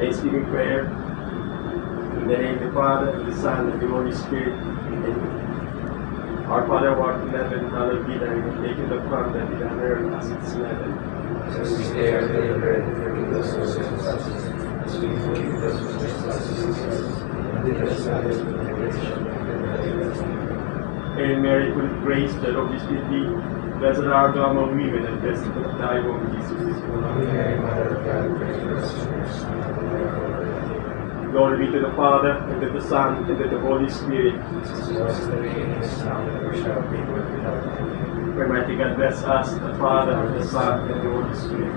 Thanksgiving prayer. In the name of the Father, and the Son, and the Holy Spirit. Amen. Our Father who art in heaven, hallowed be thy name. Make it upon that it on earth as it is in heaven. This day our daily bread, and forgive us our sins, as we forgive those who trespass against us. And lead us not into temptation, but deliver us from evil. Hail Mary, full of grace, the Lord is with thee. Blessed art thou among women, and blessed is the fruit of thy womb, Jesus is full of Holy Mary, Mother of God, pray for us sinners, now and at the hour of our death. Glory be to the Father, and to the Son, and to the Holy Spirit. As it was in the beginning, is now, and ever shall be, world without end. Almighty God bless us, the Father, and the Son, and the Holy Spirit.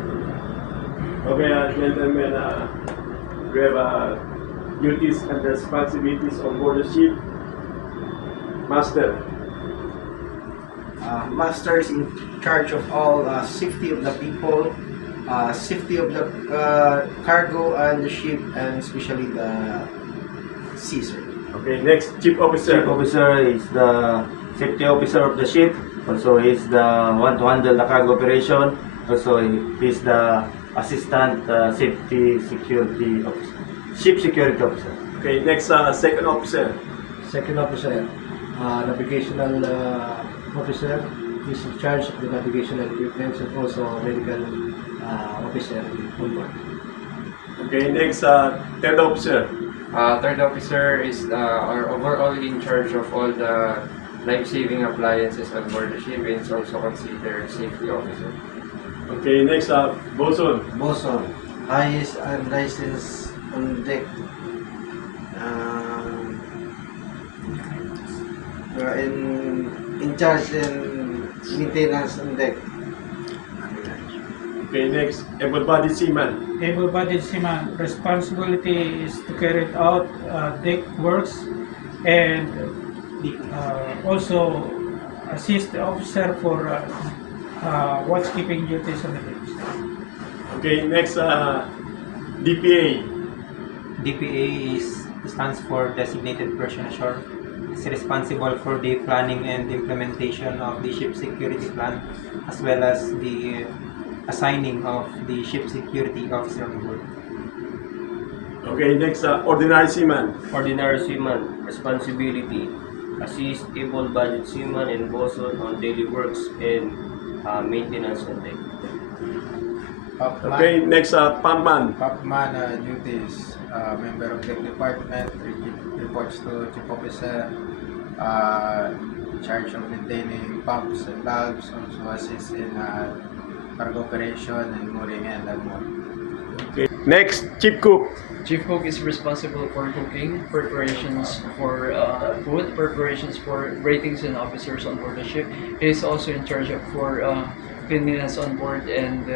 Okay, gentlemen, we have duties and responsibilities on board the ship. Master. Master is in charge of all safety of the people, safety of the cargo and the ship, and especially the seas. Okay, next, Chief Officer. Chief officer is the safety officer of the ship. Also, he's the one to handle the cargo operation. Also, he's the assistant safety security officer, ship security officer. Okay, next, Second Officer. Second officer, navigational officer, is in charge of the navigational equipment and also medical officer on board. Okay, next, Third Officer. Third officer is are overall in charge of all the life-saving appliances on board the ship and is also considered safety officer. Okay, next, Bosun. Boson, highest unlicensed on deck. In charge and maintenance on deck. Okay, next, able-bodied seaman. Able-bodied seaman responsibility is to carry out deck works and also assist the officer for watchkeeping duties on the decks. Okay, next, DPA. DPA stands for Designated Person Ashore. It's responsible for the planning and implementation of the ship security plan, as well as the assigning of the ship security officer on board. Okay, next, ordinary seaman. Ordinary seaman responsibility: assist able-bodied seaman and bosun on daily works and maintenance on deck. Okay, next, pumpman. Pupman duties, member of deck department, reports to chief officer, in charge of maintaining pumps and valves, also assists in cargo operation and mooring and more. Okay, next, Chief Cook. Chief Cook is responsible for cooking, preparations for food, preparations for ratings and officers on board the ship. He is also in charge of cleanliness on board and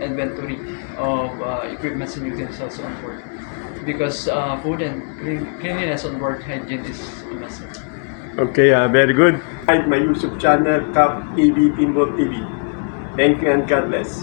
inventory of equipment and utensils on board. Because food and cleanliness on board hygiene is a must. Okay, very good. My YouTube channel, Cap TV, Pinball TV. Thank you and God bless.